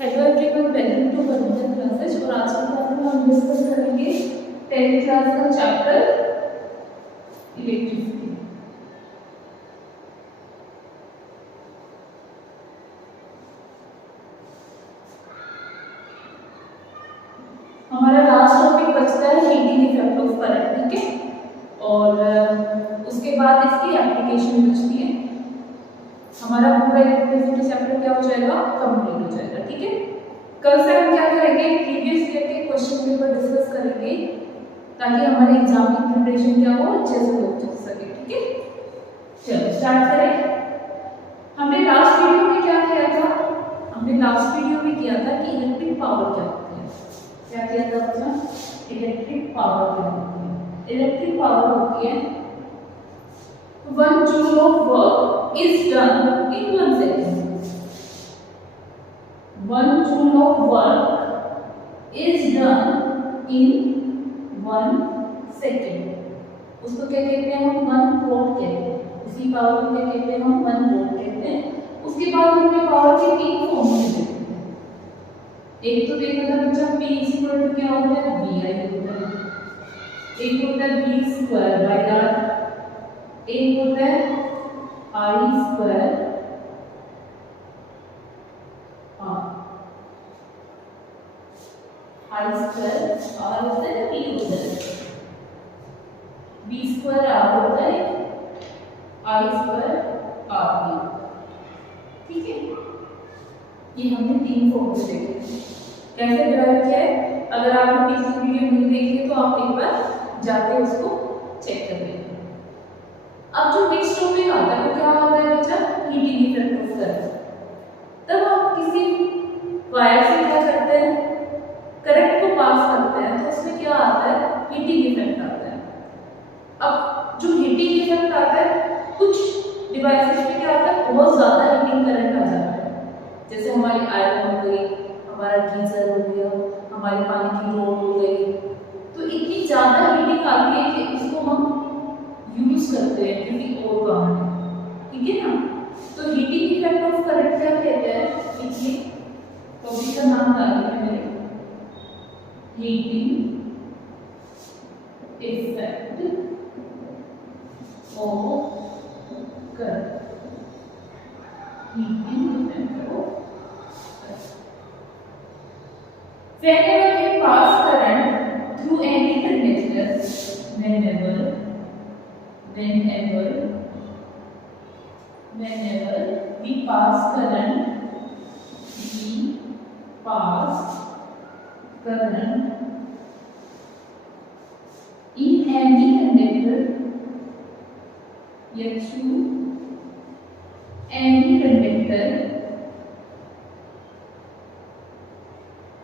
Hello everyone, welcome to burning classes. और आज की क्लास में हम डिस्कस करेंगे 10th क्लास का चैप्टर इलेक्ट्रिसिटी। हमारा लास्ट टॉपिक बचता है हीटिंग इफेक्ट ऑफ करंट, ठीक है। और उसके बाद इसकी एप्लीकेशन बचती है। हमारा पूरा इलेक्ट्रिसिटी चैप्टर क्या हो जाएगा, कंप्लीट हो जाएगा, ठीक है। कल से हम क्या करेंगे, प्रीवियस ईयर के क्वेश्चन पेपर डिस्कस करेंगे ताकि हमारे एग्जाम की प्रिपरेशन क्या हो, अच्छे से हो सके, ठीक है। चलो स्टार्ट करें। हमने लास्ट वीडियो में क्या किया था, हमने लास्ट वीडियो में किया था कि इलेक्ट्रिक पावर क्या होती है। क्या किया था बच्चा, इलेक्ट्रिक पावर क्या होती है। इलेक्ट्रिक पावर होती है 1 joule of work is done in 1 second. 1 joule of work is done in 1 second. उसको क्या कहते हैं हम, 1 वोल्ट कहते हैं। उसी पावर को क्या कहते हैं हम, 1 वोल्ट कहते हैं। उसके बाद हमने पावर के 3 फॉर्मूले देखे थे। एक तो देखा था बच्चा P इक्वल टू क्या होता है, VI होता है। एक होता है V स्क्वायर बाय R, एक होता है I square I square R होता है, P होता है। V स्क्वायर R होता है, I स्क्वायर R P, ठीक है। ये हमने 3 फॉर्मूले देखे। कैसे डिराइव किया है, अगर आपने पिछली वीडियो नहीं देखी तो आप एक बार जाके उसको चेक कर लेंगे। अब जो नेक्स्ट टॉपिक आता है वो क्या होता है बच्चा, हीटिंग इफेक्ट ऑफ करंट। तब हम किसी वायर से क्या करते हैं, करंट को पास करते हैं, तो उसमें क्या आता है, हीटिंग इफेक्ट आता है। अब जो हीटिंग इफेक्ट आता है, कुछ डिवाइसेस में क्या आता है, बहुत ज्यादा हीटिंग करंट आ जाता है। जैसे हमारी आयरन हो गई, हमारा गीजर हो गया, हमारे पानी की रोड हो गई, तो इतनी ज्यादा हीटिंग आती है कि उसको हम यूज करते हैं किसी और काम में, ठीक है ना। तो हीटिंग इफेक्ट ऑफ करंट क्या कहते हैं, इसलिए टॉपिक का नाम डाल दिया मैंने, heating effect of current. Heating effect of whenever we pass current through any conductor, whenever we pass current in any conductor या through any conductor,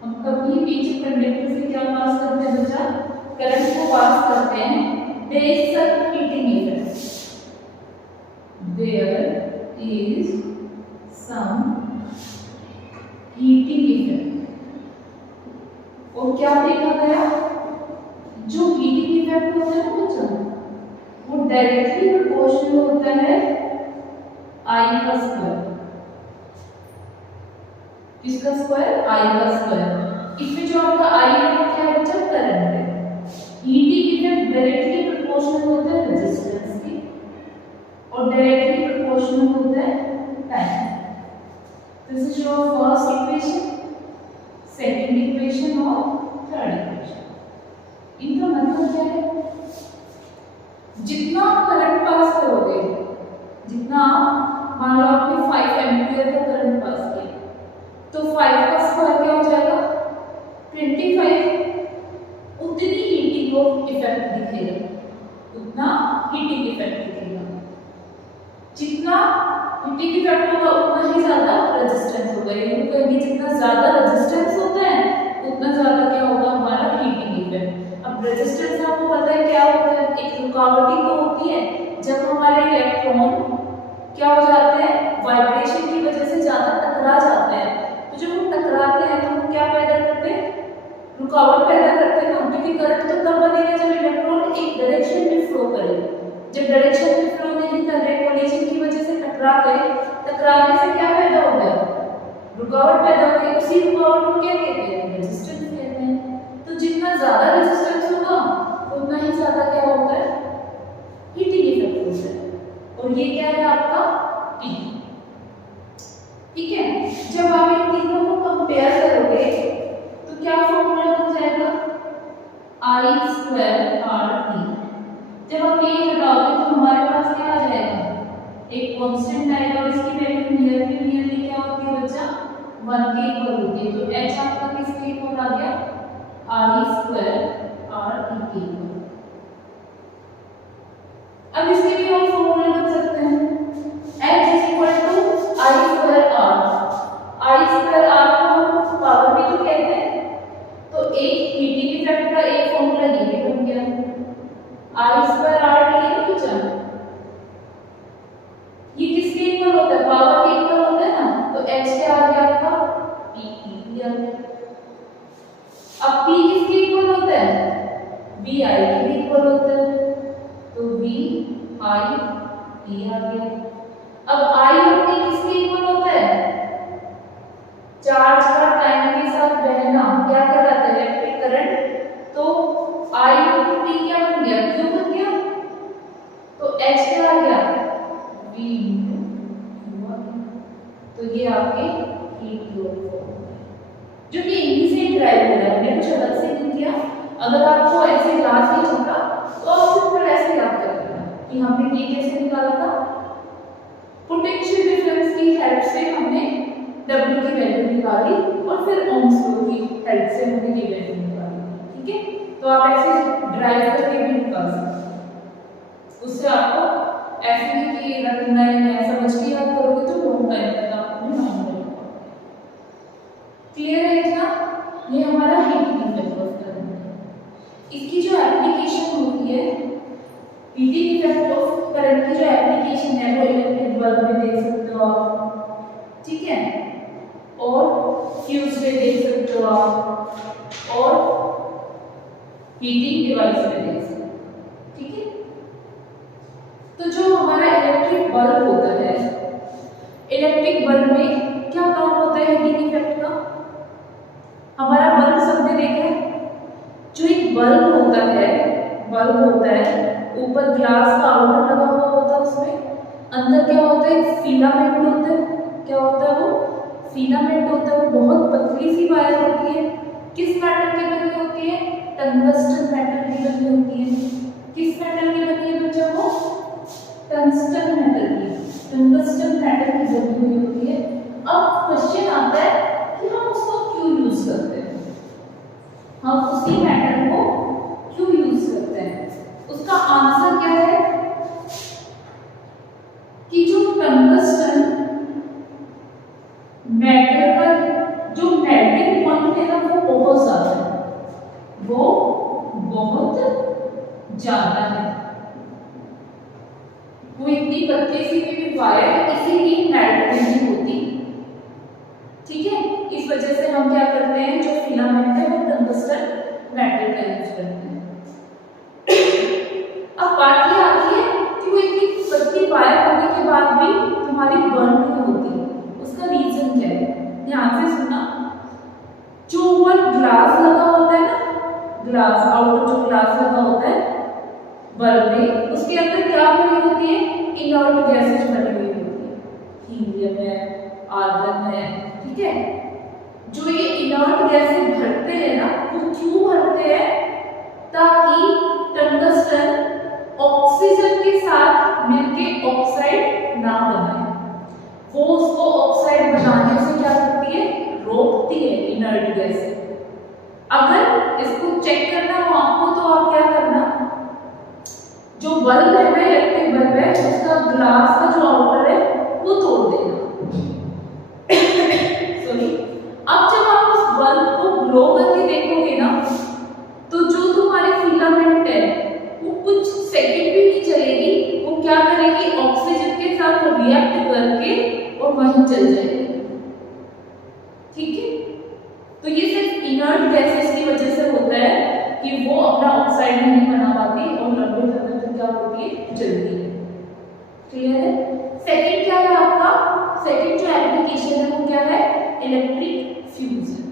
हम कभी भी कंडक्टर से क्या पास करते हैं बच्चा, करंट को पास करते हैं, there is some heating effect, there is some heating effect। और क्या देखा गया, जो हीटिंग इफेक्ट होता है ना बच्चा, वो डायरेक्टली प्रोपोर्शनल होता है I का स्क्वायर। किसका स्क्वायर, I का स्क्वायर। इसमें जो आपका I है वो क्या है बच्चा, करंट है। हीटिंग इफेक्ट डायरेक्टली प्रोपोर्शनल होता है रेजिस्टेंस के, और डायरेक्टली प्रोपोर्शनल होता है time. This is your first equation, second equation और थर्ड इक्वेशन। इनका मतलब क्या है, जितना करंट पास करोगे, जितना मान लो आपने 5 एम्पीयर का करंट पास किया, तो 5 का स्क्वायर क्या हो जाएगा, 25। उतनी हीटिंग ऑफ इफेक्ट दिखेगा, उतना हीटिंग इफेक्ट दिखेगा। जितना हीटिंग इफेक्ट होगा उतना ही ज्यादा रेजिस्टेंस होगा, यानी कहेंगे जितना ज्यादा रेजिस्टेंस होता है उतना ज्यादा क्या होगा हमारा हीटिंग इफेक्ट। अब रेजिस्टेंस आपको पता है क्या होता है, एक रुकावट तो होती है। जब हमारे इलेक्ट्रॉन क्या हो जाते हैं, वाइब्रेशन की वजह से ज्यादा टकरा जाते हैं, तो जब हम टकराते हैं तो हम क्या पैदा करते हैं, रुकावट पैदा करते हैं ना। क्योंकि करंट तो तब बनेगा जब इलेक्ट्रॉन एक डायरेक्शन में फ्लो करे। जब डायरेक्शन में फ्लो नहीं कर रहे, कोलिजन की वजह से टकरा गए, टकराने से क्या पैदा हो गया, रुकावट पैदा होगी, उसी रुकावट को क्या कहते हैं, रेजिस्टेंस कहते हैं। तो जितना ज्यादा रेजिस्टेंस होगा उतना ही ज्यादा क्या होता है, हीटिंग इफेक्ट होता है। और ये क्या है आपका T, ठीक है। जब आप इन तीनों को कंपेयर करोगे तो क्या फॉर्मूला बन जाएगा, I²RT। जब आप ये हटाओगे तो हमारे पास क्या आ जाएगा, एक कांस्टेंट आएगा और इसकी वैल्यू नियरली क्या होती है बच्चा, 1 के इक्वल होती है। तो h आपका किसके इक्वल आ गया, I²RT के इक्वल। अब इसके भी और फॉर्मूले बन सकते हैं, h = I²R। I²R को पावर भी तो कहते हैं, तो एक हीटिंग इफेक्ट का एक फॉर्मूला ये भी बन गया, I²RT है तो चल ये किसके इक्वल होता है, पावर के इक्वल होता है ना, तो h क्या आ गया आपका, P आ गया। अब P किसके इक्वल होता है, VI के इक्वल होता है, तो VI P आ गया। अब I और T किसके इक्वल होता है, चार्ज का टाइम के साथ बहना क्या कहलाता है, इलेक्ट्रिक करंट। तो I और T क्या बन गया, Q बन गया, तो H क्या आ गया, V × Q। तो ये आपके हीट फ्लो जो कि इन्हीं से ड्राइव हो रहा है, हमने कुछ अलग से नहीं किया। अगर आपको ऐसे याद नहीं होगा तो आप सिंपल ऐसे याद कर लेना कि हमने ये कैसे निकाला था, पोटेंशियल डिफरेंस की हेल्प से हमने W की वैल्यू निकाली और फिर ओम्स लॉ की हेल्प से हमने ये वैल्यू निकाली, ठीक है। तो आप ऐसे ड्राइव करके भी निकाल सकते हैं, उससे आपको ऐसे नहीं कि रटना है, समझ के याद करोगे तो लॉन्ग टाइम तक आप अपने माइंड में रखोगे। क्लियर है इतना, ये हमारा हीटिंग इफेक्ट ऑफ करंट है। इसकी जो एप्लीकेशन होती है, हीटिंग इफेक्ट ऑफ करंट की जो एप्लीकेशन है वो इलेक्ट्रिक बल्ब में देख सकते हो आप, ठीक है, और फ्यूज में देख सकते हो आप, और हीटिंग डिवाइस में देख सकते हो, ठीक है। तो जो हमारा इलेक्ट्रिक बल्ब होता है, इलेक्ट्रिक बल्ब में क्या काम होता है हीटिंग इफेक्ट का, हमारा बल्ब सबने देखा है, जो एक बल्ब होता है ऊपर ग्लास का आउटर लगा हुआ होता है, उसमें अंदर क्या होता है, फिलामेंट होता है। क्या होता है वो, फिलामेंट होता है, वो बहुत पतली सी वायर होती है। किस मेटल की बनी होती है, टंगस्टन मेटल की बनी होती है। किस मेटल की बनी है बच्चा, वो टंगस्टन मेटल की बनी हुई होती है। अब क्वेश्चन आता है कि हम उसको क्यों यूज करते हैं, हम उसी मेटल को क्यों यूज करते हैं। उसका आंसर क्या है कि जो टंगस्टन मेटल का जो मेल्टिंग पॉइंट है ना वो बहुत ज्यादा है, वो बहुत ज्यादा है। वो इतनी पतली सी भी वायर इसीलिए मेल्ट नहीं होती, ठीक है। इस वजह से हम क्या करते हैं, जो फिलामेंट है वो टंगस्टन मेटल का यूज करते हैं। अब बात ये आती है कि वो इतनी पतली वायर होने के बाद भी तुम्हारी बर्न नहीं होती, उसका रीजन क्या है, ध्यान से सुनना। जो ऊपर ग्लास लगा होता है ना, ग्लास आउटर जो ग्लास लगा होता है बल्ब में, उसके अंदर क्या भरी होती है, इनर्ट गैसेज भरी हुई होती है, हीलियम है, आर्गन है, ठीक है। जो ये इनर्ट गैसेज भरते हैं ना, वो क्यों भरते हैं, ताकि टंगस्टन ऑक्सीजन के साथ मिलके ऑक्साइड ना बनाए। वो उसको ऑक्साइड बनाने से क्या करती है, रोकती है इनर्ट गैस। अगर इसको चेक करना हो आपको तो आप क्या करना, जो बल्ब है ना, इलेक्ट्रिक बल्ब है, उसका ग्लास का जो आउटर है वो तोड़ देना। सॉरी, अब जब आप उस बल्ब को ग्लो करके देखोगे ना, तो जो तुम्हारी फिलामेंट है वो कुछ सेकंड भी नहीं चलेगी, वो क्या करेगी, ऑक्सीजन के साथ रिएक्ट करके और वहीं चल जाएगी, ठीक है। तो ये सिर्फ इनर्ट गैसेस की वजह से होता है कि वो अपना ऑक्साइड नहीं बना पाती और लंबे समय तक क्या होती है, जलती है। क्लियर है। सेकंड क्या है आपका, सेकंड जो एप्लीकेशन है वो क्या है, इलेक्ट्रिक फ्यूज है।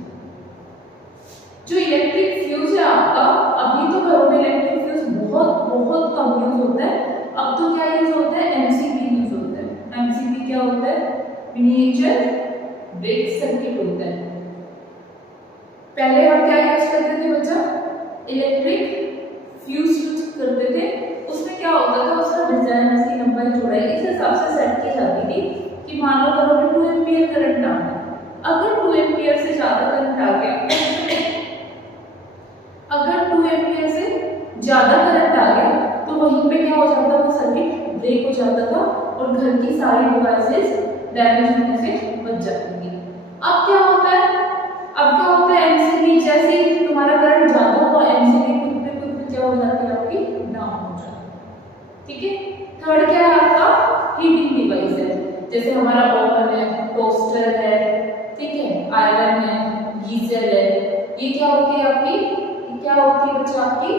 जो इलेक्ट्रिक फ्यूज है आपका, अभी तो घरों में इलेक्ट्रिक फ्यूज बहुत बहुत कम यूज होता है। अब तो क्या यूज होता है, एमसीबी यूज होता है। एमसीबी क्या होता है, मिनिएचर ब्रेक सर्किट होता है। पहले हम क्या यूज करते थे बच्चा, इलेक्ट्रिक फ्यूज यूज करते थे। उसमें क्या होता था, उसका डिजाइन, उसकी लंबाई चौड़ाई इस हिसाब से सेट की जाती थी कि मान लो घरों में 2 एम्पियर करंट आ गया। अगर 2 एम्पियर से ज्यादा करंट आ गया, अगर 2 एम्पियर से ज्यादा करंट आ गया तो वहीं पे क्या हो जाता था, वो सर्किट ब्रेक हो जाता था और घर की सारी डिवाइसेस डैमेज होने से बच जाती थी। अब क्या होता है, एमसीबी जैसे ही तुम्हारा करंट ज्यादा हुआ, एमसीबी खुद पे क्या हो जाती है, आपकी डाउन हो जाती है। ठीक है। थर्ड क्या है आपका, हीटिंग डिवाइस है। जैसे हमारा ओवन है, टोस्टर है, ठीक है, आयरन है, गीजर है। ये क्या होती है आपकी, क्या होती है बच्चा, आपकी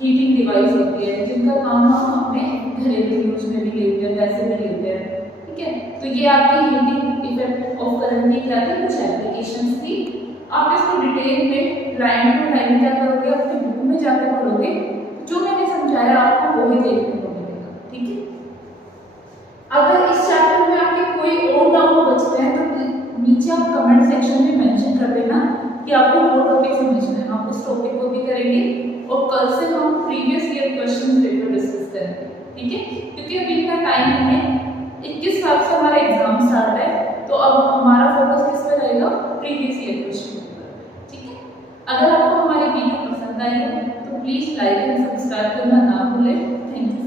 हीटिंग डिवाइस होती है, जिनका काम हम अपने घरेलू यूज में भी लेते हैं, वैसे भी लेते हैं। ठीक है। तो ये आपकी हीटिंग इफेक्ट ऑफ करंट की क्या थी, कुछ एप्लीकेशंस थी। आप इसको डिटेल में लाइन टू लाइन क्या करोगे, अपने बुक में जाकर पढ़ोगे। जो मैंने समझाया आपको वही देखने को मिलेगा। ठीक है। अगर इस चैप्टर में आपके कोई और डाउट बचते हैं तो नीचे आप कमेंट सेक्शन में मेंशन कर देना कि आपको वो टॉपिक समझना है। हम उस टॉपिक को भी करेंगे और कल से हम previous year question paper discuss करेंगे। ठीक है। क्योंकि अभी इतना टाइम नहीं है, 21 साल से हमारा एग्जाम स्टार्ट है, तो अब हमारा फोकस किस पे रहेगा, प्रीवियस ईयर क्वेश्चन पेपर। ठीक है। अगर आपको हमारी वीडियो पसंद आई है तो प्लीज लाइक एंड सब्सक्राइब करना ना भूलें। Thank you.